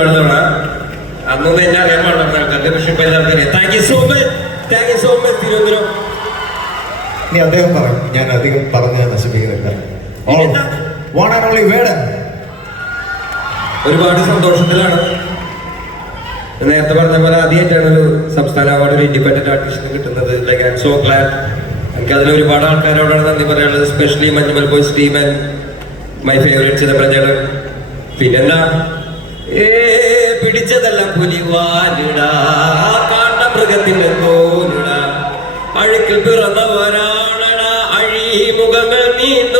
അന്നൊന്നും എന്നെ അറിയാൻ പാടില്ല ആൾക്കാരുടെ, പക്ഷെ ഇപ്പൊ എല്ലാവർക്കും thank you so much Thiruvananthapuram. നീ അദ്ദേഹം പറയും, ഞാൻ അധികം പറഞ്ഞ് നശിപ്പിക്കുന്നില്ല. ഒരുപാട് സന്തോഷത്തിലാണ്. നേരത്തെ പറഞ്ഞ പോലെ ആദ്യമായിട്ടാണ് ഒരു സംസ്ഥാന അവാർഡ് ഒരു ഇൻഡിപെൻഡന്റ് ആർട്ടിസ്റ്റിന് കിട്ടുന്നത്. Like I M so GLAAD. എനിക്ക് അതിൽ ഒരുപാട് ആൾക്കാരോടാണ് നന്ദി പറയാനുള്ളത്, especially Manjummel boys team and my favourite Chidambaram. പിന്നെന്താ, പിടിച്ചതല്ല പുലിവാലിടാ, കാണ്ട മൃഗത്തിന്റെ തോലിടാ, അഴുക്കിൽ പിറന്നവരാണടാ, അഴിമുഖങ്ങൾ നീന്ത